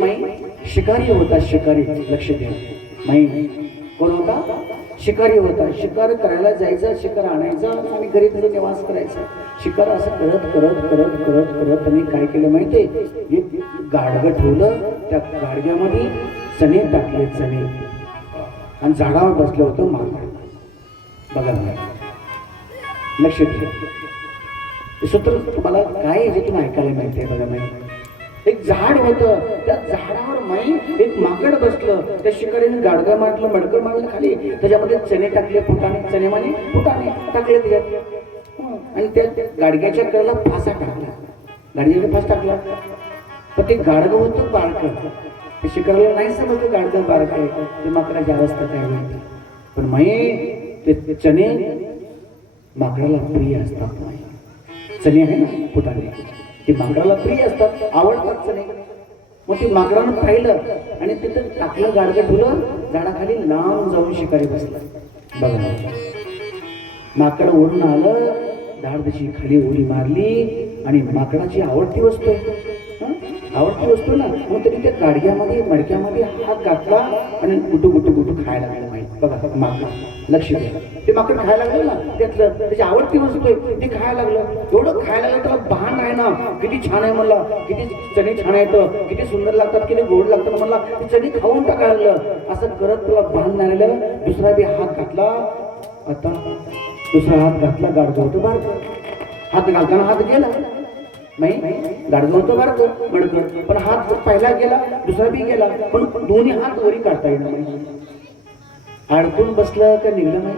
माई शिकारी होता, शिकारी. लक्ष द्या, माई कोण होता? शिकारी होता. शिकार करायला जायचा, शिकार आणायचा आणि घरी घरी निवास करायचा. शिकार असं करत करत करत करत करत त्यांनी काय केलं माहितीये? एक गाडगं ठेवलं, त्या गाडग्यामध्ये चणे टाकले, चणे, आणि झाडावर बसलं होतं माकड. बघा, लक्ष द्या, सूत्र तुम्हाला काय याच्यातून ऐकायला मिळते बघा. माहिती, एक झाड होतं, त्या झाडावर माई एक माकड बसलं. त्या शिकारीने गाडगा मारलं, मडकं मारलं खाली, त्याच्यामध्ये चणे टाकले, फुटाणे, चणे माने फुटाणे टाकले त्याच्यात, आणि त्या गाडग्याच्या कडेला फासा टाकला. गाडग्याचा फास टाकला, पण ते गाडगं होतं बारकं. ते शिकारीला नाही समजलं गाडगं बारकं आहे, ते माकडाची अवस्था काय होती. पण माई ते चणे माकडाला प्रिय असतात. चणे आहे ना, फुटाणे, ते माकडाला प्रिय असतात, आवडतात चणे. मग ते माकडानं पाहिलं आणि तिथं टाकलं, गाडगं ठेवलं, झाडाखाली लांब जाऊन शिकारी बसला. बघा, माकड ओढून आलं, झाडदशी खाली उडी मारली, आणि माकडाची आवडती वस्तू आहे, आवडती वस्तू ना, मग तरी त्या गाडग्यामध्ये मडक्यामध्ये हात घातला आणि गुटू गुटू गुटू खायला लागलं. माहिती बघा, माकड, लक्ष द्या, ते माकड खायला लागलं ना, त्यातलं त्याची आवडती वस्तू आहे ते खायला लागलं. एवढं खायला लागलं, त्याला भान आहे ना, किती छान आहे म्हणला, किती चणे छान आहेत, किती सुंदर लागतात, किती गोड लागतात म्हणला, ते चणे खाऊन टाकायला लागलं. असं करत त्याला भान नाही राहिलं. दुसरा बी हात घातला, आता दुसरा हात घातला, गाडगं होतं बारकं. हात घालताना हात गेला, नाही गाडगं होतं बारकं मडकं, पण हात पहिला गेला, दुसरा बी गेला, पण दोन्ही हात वरी काढता येणार नाही. अडकून बसलं का निघलं नाही,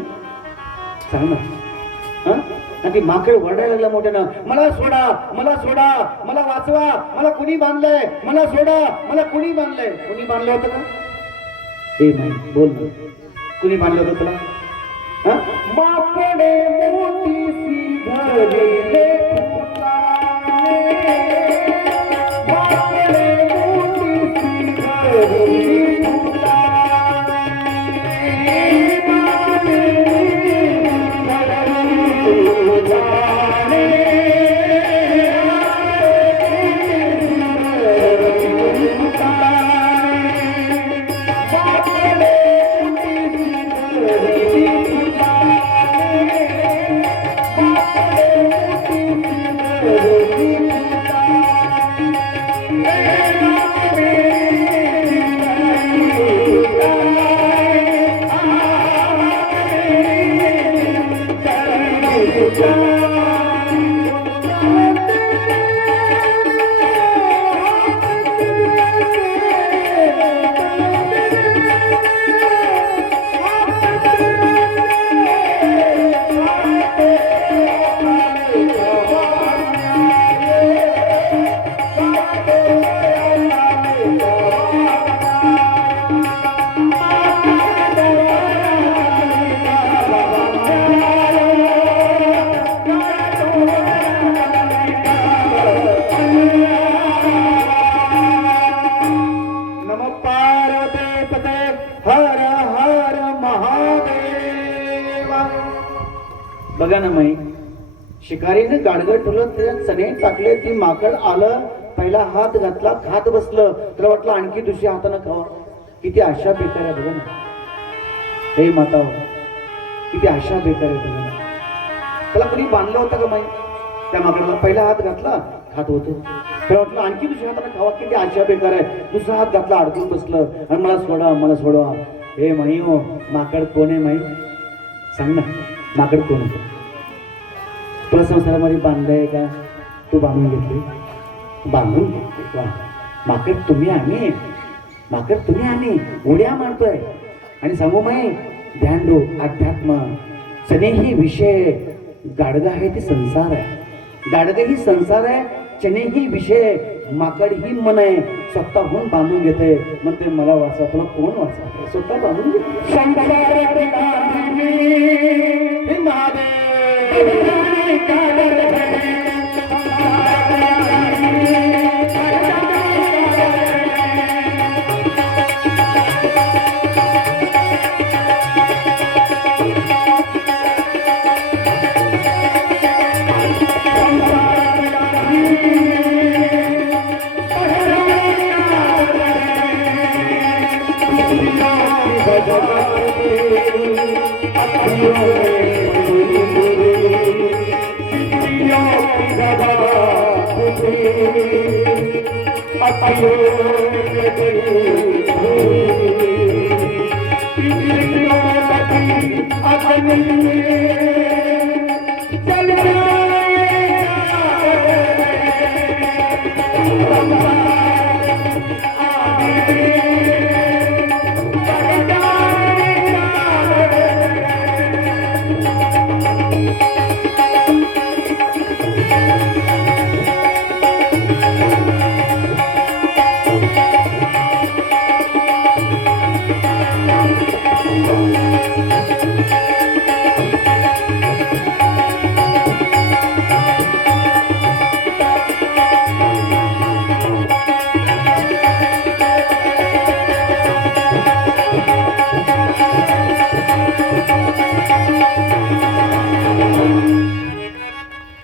सांग ना. आणि ती माकड वरडायला लागला मोठ्यानं, मला सोडा, मला सोडा, मला वाचवा, मला कुणी बांधलंय, मला सोडा, मला कुणी बांधलंय. कुणी बांधलं होतं का? हे नाही बोल ना, कुणी बांधलं होतं तुला? माकडे मोठी धरले, माकडे मोठी धरले, बघा ना. माई शिकारीने गाडगं ठेवलं, त्याच्यात चणे टाकले, ती माकड आलं, पहिला हात घातला, खात बसलं, त्याला वाटलं आणखी दुसऱ्या हातानं खावा. किती आशा बेकार आहे बघा ना. हे माता, किती आशा बेकार आहे बघा ना. त्याला कोणी बांधलं होतं का माई? त्या माकडाला पहिला हात घातला, खात होतो, त्याला वाटलं आणखी दुसऱ्या हातानं खावा. किती आशा बेकार आहे. दुसरा हात घातला, अडकून बसलं, आणि मला सोडा, मला सोडवा. हे माई हो, माकड कोण आहे माई? सांग ना, माकड कोण आहे? तुला संसारामध्ये बांधलंय का? तू बांधून घेतली, बांधून घेतली. वा, माकड तुम्ही आम्ही, माकड तुम्ही आम्ही उड्या मारतोय. आणि सांगू माई, ध्यान दो, अध्यात्म, चणे ही विषय, गाडगं आहे ते संसार आहे. गाडगं ही संसार आहे, चणे ही विषय, माकड ही मन आहे. स्वतःहून बांधून घेते, म्हणते मला वाचा. तुला कोण वाचा? स्वतः बांधून घेते.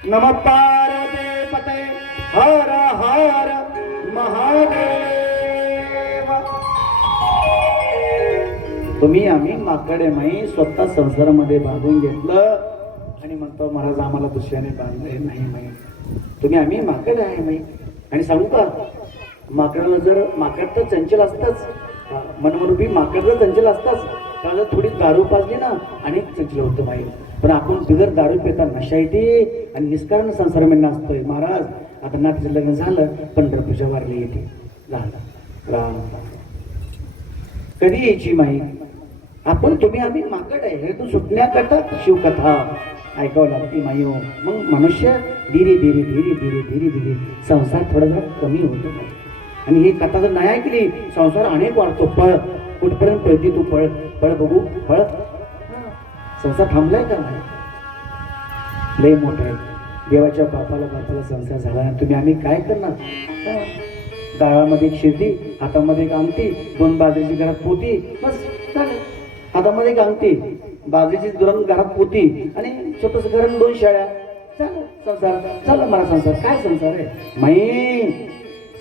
नमः पार्वती पते हर हर महादेव. तुम्ही आम्ही माकडे माई स्वतः संसारामध्ये बांधून घेतलं आणि म्हणतो महाराज आम्हाला दुसऱ्याने बांधले नाही माई. तुम्ही आम्ही माकड आहे माई. आणि सांगू का, माकडाला जर माकड तर चंचल असतंच, मनमरूपी माकड तर चंचल असताच. त्याला थोडी दारू पाजली ना आणि चंचल होतं माई. पण आपण बिगर दारू पिता नशा येते आणि निष्कारण संसार में नाचतोय. महाराज आता नातीचं लग्न झालं, पंढरपूरच्या वारली येते झालं राम. कधी यायची माई? आपण तुम्ही आम्ही माकड आहे हे तू सुटण्याकरता शिवकथा ऐकावं लागते माई हो. मग मनुष्य धीरे धीरे धीरे धीरे धीरे धीरे संसार थोडा जरा कमी होतो. आणि ही कथा जर नाही ऐकली संसार अनेक वाढतो. पळ कुठपर्यंत पळती तू, पळ पळ बघू पळ. संसार थांबलाय का नाही? लय मोठा आहे. देवाच्या बापाला संसार झाला नाही. तुम्ही आम्ही काय करणार? डाळामध्ये एक शिर्डी, हातामध्ये एक अंगठी, 2 बाजरीची घरात पोती, बस झालं. हातामध्ये एक अंगठी, बाजरीची घरात पोती आणि छोटस घरात 2 शाळ्या, झालं संसार. झालं मला संसार. काय संसार आहे माई?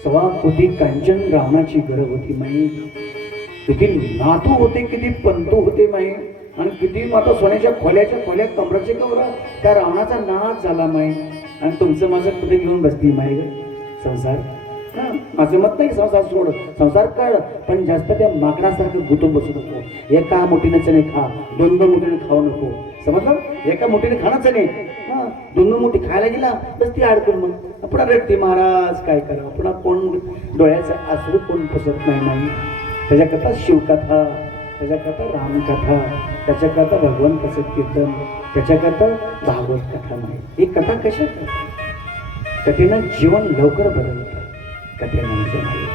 1.25 कोटी कांचन रावणाची गरज होती माई. किती नातू होते, किती पंतू होते माई. आणि किती माता सोन्याच्या खोल्या कमराचे कवर त्या रावणाचा नाच झाला माई. आणि तुमचं माझं कुठे घेऊन बसती माई संसार. माझं मत नाही संसार सोड, संसार कर, पण जास्त त्या माकडासारखं गुतून बसू नको. एका मुठीने चणे खा, 2 मुठीने खाऊ नको. समजलं? एका मुठीने खाणं चणे, 2 मुठी खायला गेला बस ती अडकून मग पुन्हा रडते. महाराज काय करा, पुन्हा कोण डोळ्याचं आसरू कोण पुसत नाही माई. त्याच्याकरता शिवकथा, त्याच्याकरता रामकथा, त्याच्याकरता भगवंताचं कीर्तन, त्याच्याकरता भागवत कथा नाही. ही कथा कशा कथेनं जीवन लवकर बदलतं. कथेनं म्हणजे नाही.